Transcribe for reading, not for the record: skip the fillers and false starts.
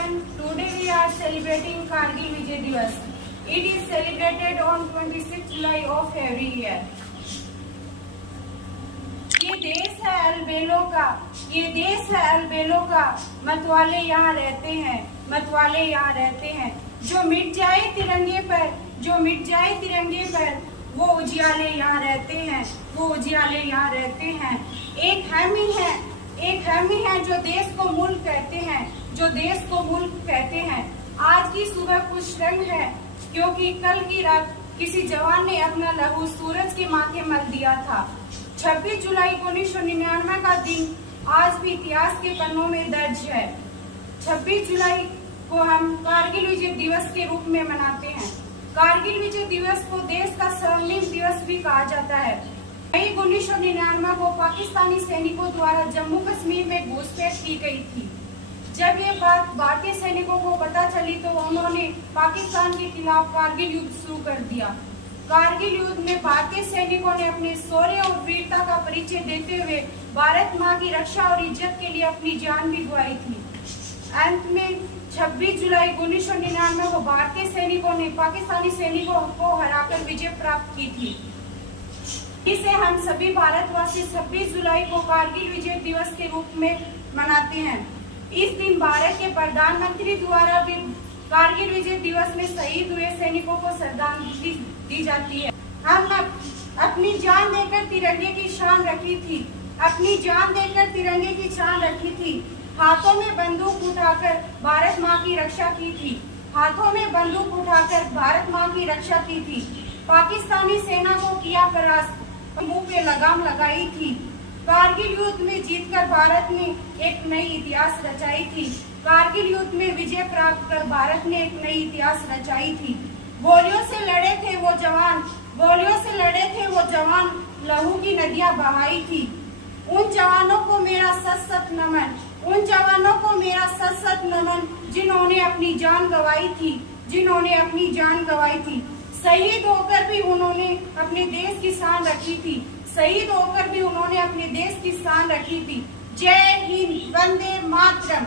everyone. Today we are celebrating Kargil Vijay Divas. It is celebrated on 26 July of every year. ये देश है अलबेलों का, ये देश है अलबेलों का, मतवाले यहाँ रहते हैं, मतवाले यहाँ रहते हैं। जो मिट जाए तिरंगे पर, जो मिट जाए तिरंगे पर, वो उजियाले यहाँ रहते हैं, वो उजियाले यहाँ रहते हैं। एक हामी है जो देश को मुल्क कहते हैं, जो देश को मुल्क कहते हैं। आज की सुबह कुछ रंग है, क्योंकि कल की रात किसी जवान ने अपना लहू सूरज के माथे मल दिया था। 26 जुलाई 1999 का दिन आज भी इतिहास के पन्नों में दर्ज है। 26 जुलाई को हम कारगिल विजय दिवस के रूप में मनाते हैं। कारगिल विजय दिवस को देश का स्वर्णिम दिवस भी कहा जाता है। मई 1999 को पाकिस्तानी सैनिकों द्वारा जम्मू कश्मीर में घुसपैठ की गई थी। जब ये बात भारतीय सैनिकों को पता चली तो उन्होंने पाकिस्तान के खिलाफ कारगिल युद्ध शुरू कर दिया। कारगिल युद्ध में भारतीय सैनिकों ने अपने शौर्य और वीरता का परिचय देते हुए भारत माँ की रक्षा और इज्जत के लिए अपनी जान भी गंवाई थी। अंत में 26 जुलाई 1999 को भारतीय सैनिकों ने पाकिस्तानी सैनिकों को हराकर विजय प्राप्त की थी। इसे हम सभी भारतवासी 26 जुलाई को कारगिल विजय दिवस के रूप में मनाते हैं। इस दिन भारत के प्रधानमंत्री द्वारा भी कारगिल विजय दिवस में शहीद हुए सैनिकों को श्रद्धांजलि दी जाती है। हम अपनी जान देकर तिरंगे की शान रखी थी, अपनी जान देकर तिरंगे की शान रखी थी। हाथों में बंदूक उठाकर भारत माँ की रक्षा की थी, हाथों में बंदूक उठाकर भारत माँ की रक्षा की थी। पाकिस्तानी सेना को किया परास्त, मुंह पे लगाम लगाई थी। कारगिल युद्ध में जीतकर भारत ने एक नई इतिहास रचाई थी। कारगिल युद्ध में विजय प्राप्त कर भारत ने एक नई इतिहास रचाई थी। गोलियों से लड़े थे वो जवान, गोलियों से लड़े थे वो जवान, लहू की नदियां बहाई थी। उन जवानों को मेरा सत नमन, उन जवानों को मेरा सत नमन, जिन्होंने अपनी जान गंवाई थी, जिन्होंने अपनी जान गंवाई थी। शहीद होकर भी उन्होंने अपने देश की शान रखी थी, शहीद होकर भी उन्होंने अपने देश की शान रखी थी। जय हिंद, वंदे मातरम।